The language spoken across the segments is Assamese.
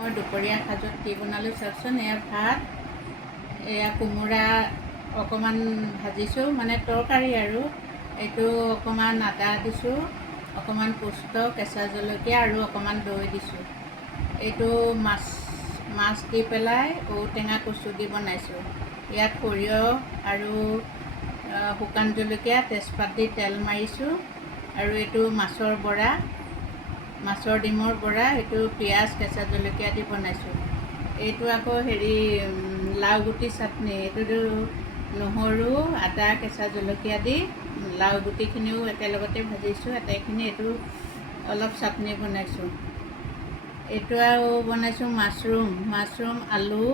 মই দুপৰীয়া সাজত কি বনালোঁ চাওকচোন। এয়া ভাত, এয়া কোমোৰা অকণমান ভাজিছোঁ, মানে তৰকাৰী আৰু। এইটো অকণমান আদা দিছোঁ, অকণমান পোস্ত, কেঁচা জলকীয়া আৰু অকণমান দৈ দিছোঁ। এইটো মাছ দি পেলাই ঔটেঙা কচু দি বনাইছোঁ। ইয়াত সৰিয়হ আৰু শুকান জলকীয়া, তেজপাত দি তেল মাৰিছোঁ। আৰু এইটো মাছৰ বৰা, মাছৰ ডিমৰ বৰা, এইটো পিঁয়াজ, কেঁচা জলকীয়া দি বনাইছোঁ। এইটো আকৌ লাও গুটি চাটনি, এইটো নহৰু, আদা, কেঁচা জলকীয়া দি লাও গুটিখিনিও একেলগতে ভাজিছোঁ আটাইখিনি। এইটো অলপ চাটনি বনাইছোঁ। এইটো আৰু বনাইছোঁ মাছৰুম, আলু,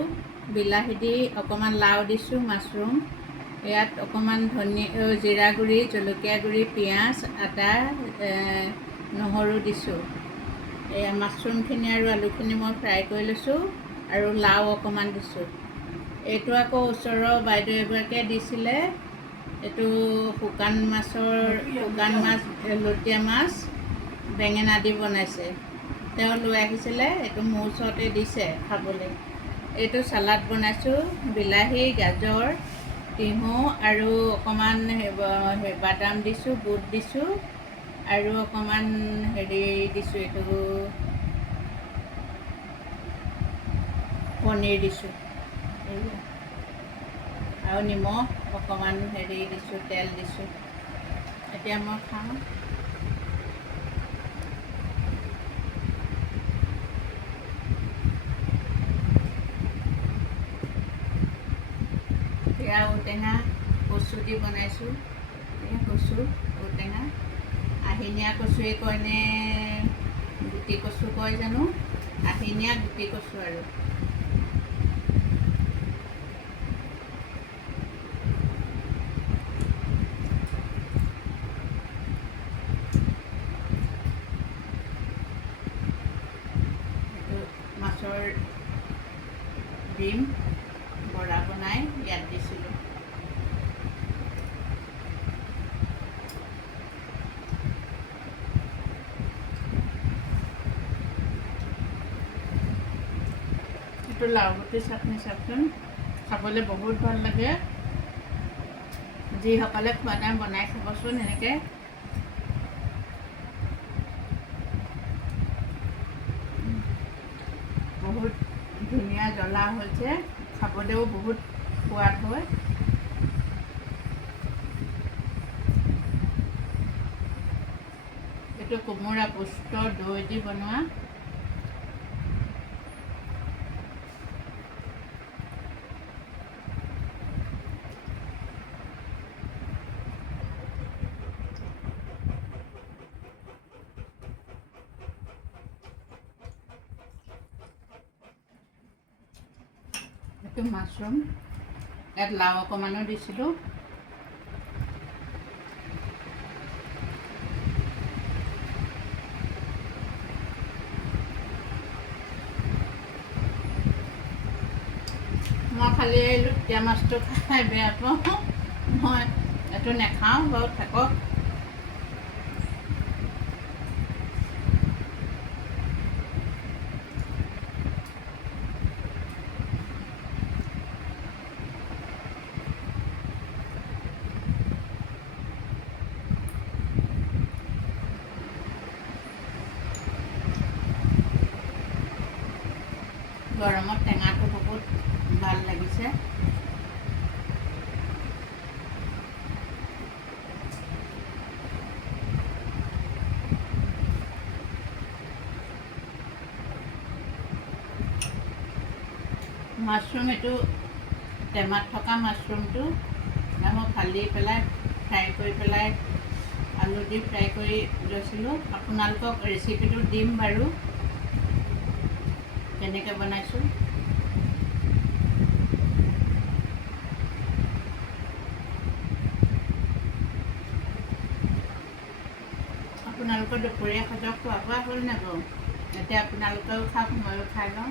বিলাহী দি অকণমান লাও দিছোঁ, মাছৰুম। ইয়াত অকণমান জিৰা গুড়ি, জলকীয়া গুড়ি, পিঁয়াজ, আদা, নহৰু দিছোঁ। এয়া মাছৰুমখিনি আৰু আলুখিনি মই ফ্ৰাই কৰি লৈছোঁ আৰু লাও অকণমান দিছোঁ। এইটো আকৌ ওচৰৰ বাইদেউ এগৰাকীয়ে দিছিলে। এইটো শুকান মাছ, লুটীয়া মাছ, বেঙেনা দি বনাইছে। তেওঁ লৈ আহিছিলে, এইটো মোৰ ওচৰতে দিছে খাবলৈ। এইটো চালাড বনাইছোঁ, বিলাহী, গাজৰ, তিহু আৰু অকণমান বাদাম দিছোঁ, বুট দিছোঁ আৰু অকণমান দিছোঁ, এইটো পনীৰ দিছোঁ আৰু নিমখ অকণমান দিছোঁ, তেল দিছোঁ। এতিয়া মই খাওঁ। এয়া ঔটেঙা কচু দি বনাইছোঁ। এয়া কচু, ঔটেঙা, আহিনীয়া কচুৱে কয়নে গুটি কচু কয় জানো, আহিনীয়া গুটি কচু আৰু। এইটো মাছৰ ডিম বৰা বনাই ইয়াত দিছিলোঁ। এইটো লাও গুটি চাটনি চাওকচোন, খাবলৈ বহুত ভাল লাগে। যিসকলে খোৱা নাই বনাই খাবচোন এনেকৈ। বহুত ধুনীয়া জ্বলা হৈছে, খাবলৈও বহুত সোৱাদ হয়। এইটো কোমোৰা পোস্ত, দৈ দি বনোৱা। এইটো মাছৰুম, ইয়াত লাও অকণমানো দিছিলোঁ। মই খালি লুটীয়া মাছটো খাই বেয়া পাওঁ, মই এইটো নাখাওঁ বাৰু, থাকক। গৰমত টেঙাটো বহুত ভাল লাগিছে। মাছৰুম, এইটো টেমাত থকা মাছৰুমটো মই ফালি পেলাই ফ্ৰাই কৰি পেলাই আলু দি ফ্ৰাই কৰি লৈছিলোঁ। আপোনালোকক ৰেচিপিটো দিম বাৰু, কেনেকৈ বনাইছোঁ। আপোনালোকৰ দুপৰীয়া সাজৰ খোৱা বোৱা হ'ল নে বাৰু? এতিয়া আপোনালোকেও খাওক, ময়ো খাই লওঁ।